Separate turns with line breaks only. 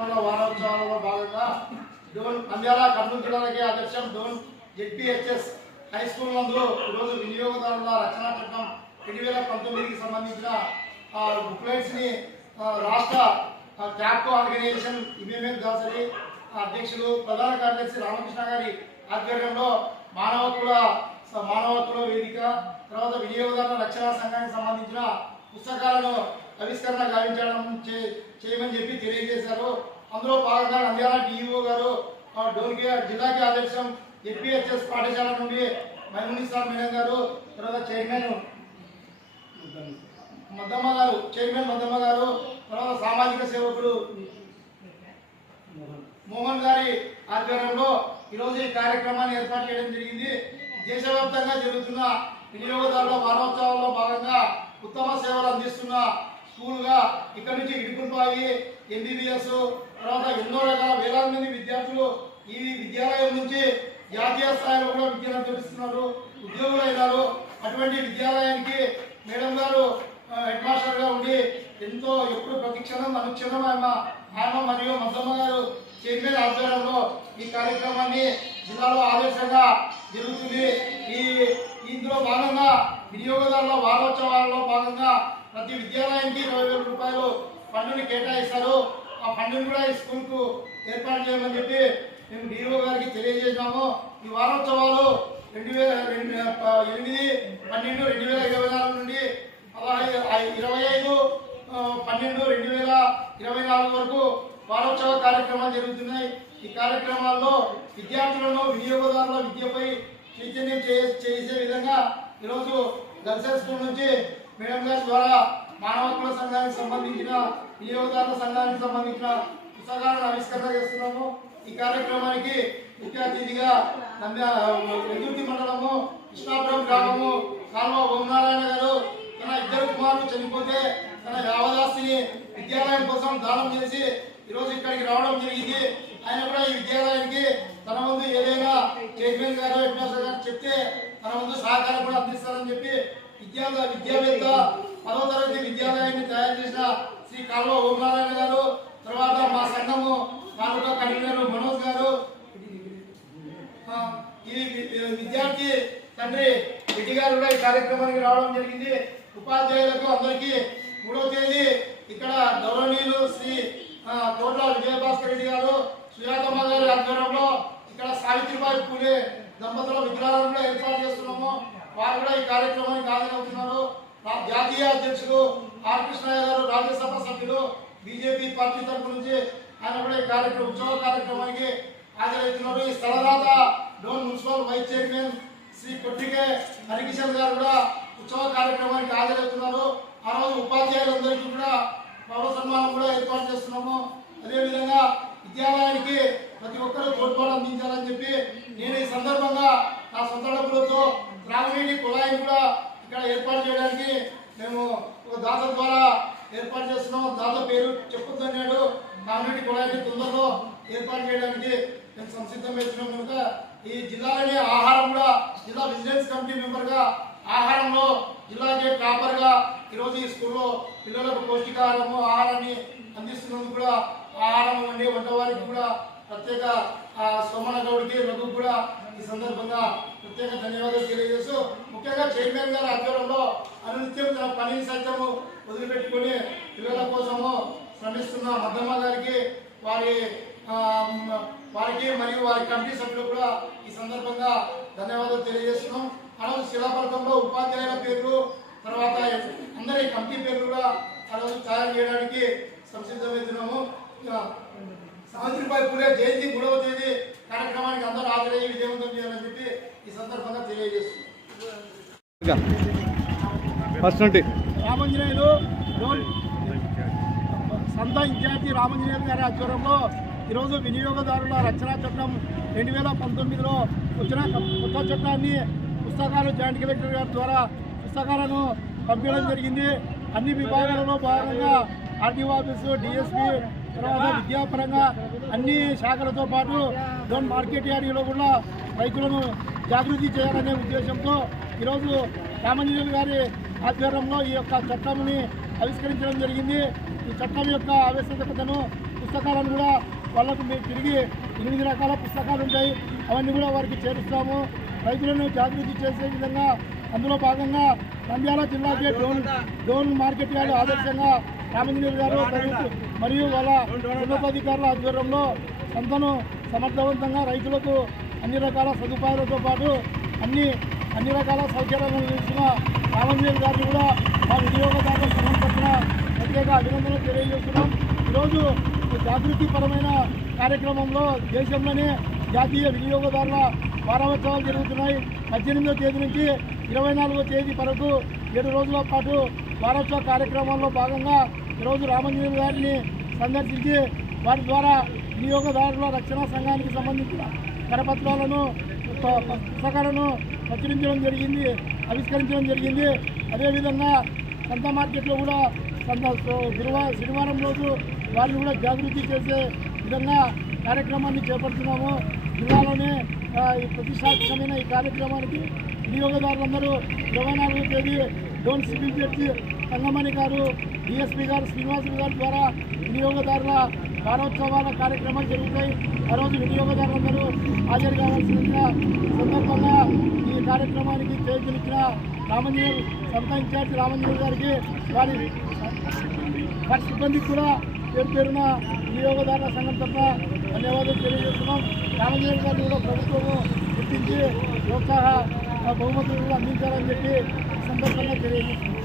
వారోత్సవాలలో భాగంగా డోన్ నంద్యాల కర్నూలు జిల్లాలకే అధ్యక్షం డోన్ జెడ్పిహెచ్ఎస్ హై స్కూల్ నందు ఈరోజు వినియోగదారుల రక్షణ చట్టం రెండు వేల పంతొమ్మిదికి సంబంధించిన బుక్లెట్స్ని రాష్ట్ర క్యాప్కో ఆర్గనైజేషన్ ఇమేమేం దాసరి అధ్యక్షులు ప్రధాన కార్యదర్శి రామకృష్ణ గారి ఆధ్వర్యంలో మానవ హక్కుల మానవ హక్కుల వేదిక తర్వాత వినియోగదారుల రక్షణ సంఘానికి సంబంధించిన పుస్తకాలను ఆవిష్కరణ గావించడం చే- చేయమని చెప్పి తెలియజేశారు. అందులో భాగంగా నంద్యాల డిఈఓ గారు ఆ, జిల్లాకి ఆదర్శం ఎపిహెచ్ఎస్ పాఠశాల నుండి మైమునిస్తా మేడం గారు తర్వాత చైర్మన్ మద్దమ్మ గారు చైర్మన్ మద్దమ్మ గారు తర్వాత సామాజిక సేవకుడు మోహన్ గారి ఆధ్వర్యంలో ఈరోజు ఈ కార్యక్రమాన్ని ఏర్పాటు చేయడం జరిగింది. దేశవ్యాప్తంగా జరుగుతున్న వినియోగదారుల వారోత్సవాల్లో భాగంగా ఉత్తమ సేవలు అందిస్తున్న స్కూల్గా ఇక్కడ నుంచి ఇడుపులపాయి ఎంబీబీఎస్ తర్వాత ఎన్నో రకాల వేలాది మంది విద్యార్థులు ఈ విద్యాలయం నుంచి జాతీయ స్థాయిలో కూడా విద్యను అభ్యసిస్తున్నారు ఉద్యోగులు అయినారు. అటువంటి విద్యాలయానికి మేడం గారు హెడ్ మాస్టర్గా ఉండి ఎంతో ఎప్పుడు ప్రతిక్షణం అనుక్షణం ఆయన ఆయన మరియు మద్దమ్మ గారు చైర్మన్ ఆధ్వర్యంలో ఈ కార్యక్రమాన్ని జిల్లాలో ఆదర్శంగా జరుగుతుంది. ఈ ఇందులో భాగంగా వినియోగదారుల వారోత్సవాలలో భాగంగా ప్రతి విద్యాలయానికి ఇరవై వేల రూపాయలు ఫండ్ని కేటాయిస్తారు. ఆ ఫండ్ని కూడా ఈ స్కూల్కు ఏర్పాటు చేయమని చెప్పి మేము డిఓ గారికి తెలియజేసినాము ఈ వారోత్సవాలు రెండు వేల రెండు ఎనిమిది పన్నెండు రెండు వేల ఇరవై నాలుగు నుండి ఇరవై ఐదు పన్నెండు రెండు వేల ఇరవై నాలుగు వరకు వారోత్సవ కార్యక్రమాలు జరుగుతున్నాయి. ఈ కార్యక్రమాల్లో విద్యార్థులను వినియోగదారుల విద్యపై చైతన్యం చే- చేసే విధంగా ఈరోజు గర్ల్స్ స్కూల్ నుంచి మేడం గారి ద్వారా మానవ హక్కుల సంఘానికి సంబంధించిన వినియోగదారుల సంఘానికి సంబంధించిన పుస్తకాలను ఆవిష్కరణ చేస్తున్నాము. ఈ కార్యక్రమానికి ముఖ్య అతిథిగా ఎదుర్తి మండలము కృష్ణాపురం గ్రామము కాల్వ బొమ్మనారాయణ గారు తన ఇద్దరు కుమారులు చనిపోతే తన యావదాస్తిని విద్యాలయం కోసం దానం చేసి ఈరోజు ఇక్కడికి రావడం జరిగింది. ఆయన కూడా ఈ విద్యాలయానికి తన ముందు ఏదైనా చైర్మన్ గారు హెడ్ మాస్టర్ గారు చెప్తే తన ముందు సహకారం కూడా అందిస్తారని చెప్పి విద్యా విద్యావేత్త పదవ తరగతి విద్యాలయాన్ని తయారు చేసిన శ్రీ కాల్వ ఓంనారాయణ గారు తర్వాత మా సంఘము తాలూకా కన్వీనర్ మనోజ్ గారు. ఈ విద్యార్థి తండ్రి రెడ్డి గారు కూడా ఈ కార్యక్రమానికి రావడం జరిగింది. ఉపాధ్యాయులకు అందరికీ మూడవ తేదీ ఇక్కడ గౌరవనీయులు శ్రీ కోట్ల విజయభాస్కర్ రెడ్డి గారు సుజాతమ్మ గారి ఆధ్వర్యంలో ఇక్కడ సావిత్రిబాయి పూలే దంపతుల విగ్రహాలను ఏర్పాటు చేస్తున్నాము. వారు కూడా ఈ కార్యక్రమానికి హాజరవుతున్నారు నా జాతీయ అధ్యక్షులు ఆర్ కృష్ణయ్య గారు రాజ్యసభ సభ్యులు బీజేపీ పార్టీ తరపు నుంచి ఆయన కూడా ఈ కార్యక్రమం ఉత్సవ కార్యక్రమానికి హాజరవుతున్నారు. ఈ స్థలదాత Dhone municipal vice chairman Shri Kottike Harikishan గారు కూడా ఉత్సవ కార్యక్రమానికి హాజరవుతున్నారు. ఆ రోజు ఉపాధ్యాయులందరికీ కూడా పౌర సన్మానం కూడా ఏర్పాటు చేస్తున్నాము. అదేవిధంగా విద్యాలయానికి ప్రతి ఒక్కరూ తోడ్పాటు అందించాలని చెప్పి నేను ఈ సందర్భంగా నా సొంత డబ్బులతో త్రాగునీటి కుళాయిని కూడా ఇక్కడ ఏర్పాటు చేయడానికి మేము ఒక దాత ద్వారా ఏర్పాటు చేస్తున్నాం. దాత పేరు చెప్పుతున్నాడు త్రాగునీటి కుళాయిని తొందరలో ఏర్పాటు చేయడానికి మేము సంసిద్ధం వేస్తున్నాం కనుక ఈ జిల్లాలోని ఆహారం కూడా జిల్లా విజిలెన్స్ కమిటీ మెంబర్గా ఆహారంలో జిల్లాకే టాపర్గా ఈరోజు ఈ స్కూల్లో పిల్లలకు పౌష్టికాహారము ఆహారాన్ని అందిస్తున్నందుకు కూడా ఆహారం వండి వంట వారికి కూడా ప్రత్యేక సోమన గౌడ్కి రఘు కూడా ఈ సందర్భంగా ప్రత్యేక ధన్యవాదాలు తెలియజేస్తూ ముఖ్యంగా చైర్మన్ గారి ఆధ్వర్యంలో అనునిత్యం తన పని సత్యము వదిలిపెట్టుకొని పిల్లల కోసము శ్రమిస్తున్న మద్దమ్మ గారికి వారి వారికి మరియు వారి కమిటీ సభ్యులు కూడా ఈ సందర్భంగా ధన్యవాదాలు తెలియజేస్తున్నాం. మనం రోజు ఉపాధ్యాయుల పేర్లు తర్వాత అందరి కమిటీ పేర్లు కూడా ఆ రోజు తయారు చేయడానికి సంసిద్ధమవుతున్నాము. సావిత్రిబాయి పూలే జయంతి మూడవ తేదీ కార్యక్రమానికి అందరూ హాజరయ్యి విజయవంతం చేయాలని చెప్పి ఈ సందర్భంగా తెలియజేస్తున్నాం.
ఫస్ట్ నుండి.
రామంజనేయులు సంత ఇన్ఛార్జి రామంజనేయులు గారి ఆధ్వర్యంలో ఈరోజు వినియోగదారుల రక్షణ చట్టం రెండు వేల పంతొమ్మిదిలో వచ్చిన కొత్త చట్టాన్ని పుస్తకాలు జాయింట్ కలెక్టర్ గారి ద్వారా పుస్తకాలను పంపించడం జరిగింది. అన్ని విభాగాలలో భాగంగా ఆర్టీఓ ఆఫీసు డిఎస్పి తర్వాత విద్యాపరంగా అన్ని శాఖలతో పాటు డోన్ మార్కెట్ యార్డులో కూడా రైతులను జాగృతి చేయాలనే ఉద్దేశంతో ఈరోజు రామంజనేయులు గారి ఆధ్వర్యంలో ఈ యొక్క చట్టంని ఆవిష్కరించడం జరిగింది. ఈ చట్టం యొక్క ఆవశ్యకతను పుస్తకాలను కూడా వాళ్ళకు తిరిగి ఎనిమిది రకాల పుస్తకాలు ఉంటాయి. అవన్నీ కూడా వారికి చేరుస్తాము. రైతులను జాగృతి చేసే విధంగా అందులో భాగంగా నంద్యాల జిల్లాకి డోన్ డోన్ మార్కెట్ యార్డ్ ఆదర్శంగా రామంజనేయులు గారు మరియు వాళ్ళ ఉన్నతాధికారుల ఆధ్వర్యంలో సంతను సమర్థవంతంగా రైతులకు అన్ని రకాల సదుపాయాలతో పాటు అన్ని అన్ని రకాల సౌకర్యాలను అందిస్తున్న రామంజనేయులు గారిని కూడా మా వినియోగదారుల సంఘం ప్రత్యేక అభినందనలు తెలియజేస్తున్నాం. ఈరోజు జాగృతిపరమైన కార్యక్రమంలో దేశంలోనే జాతీయ వినియోగదారుల వారోత్సవాలు జరుగుతున్నాయి. పద్దెనిమిదో తేదీ నుంచి ఇరవై నాలుగో తేదీ వరకు ఏడు రోజుల పాటు వారోత్సవ కార్యక్రమంలో భాగంగా ఈరోజు రామంజీవి గారిని సందర్శించి వారి ద్వారా వినియోగదారుల రక్షణ సంఘానికి సంబంధించిన కరపత్రాలను పుస్త- పుస్తకాలను ప్రచురించడం జరిగింది ఆవిష్కరించడం జరిగింది. అదేవిధంగా సంత మార్కెట్లో కూడా సంత గురువారం శనివారం రోజు వారిని కూడా జాగృతి చేసే విధంగా కార్యక్రమాన్ని చేపడుతున్నాము. జిల్లాలోనే ఈ ప్రతిష్టాత్మకమైన ఈ కార్యక్రమానికి వినియోగదారులందరూ ఇరవై నాలుగో తేదీ డోన్ సివిల్ జడ్జి సంగమణి గారు డిఎస్పీ గారు శ్రీనివాసులు గారి ద్వారా వినియోగదారుల వారోత్సవాల కార్యక్రమాలు జరుగుతాయి. ఆ రోజు వినియోగదారులందరూ హాజరు కావాల్సిన సందర్భంగా ఈ కార్యక్రమానికి చేతులిచ్చిన రామంజీవ్ సంత ఇన్ఛార్జ్ రామంజీవ్ గారికి వారి వారి సిబ్బందికి కూడా పేరు పేరున వినియోగదారుల సంఘం తప్ప ధన్యవాదాలు తెలియజేస్తున్నాం. రామంజీవ్ గారిని కూడా ప్రభుత్వము గుర్తించి ప్రోత్సాహ బహుమతులు కూడా అందించాలని చెప్పి సందర్భంగా తెలియజేస్తున్నాం.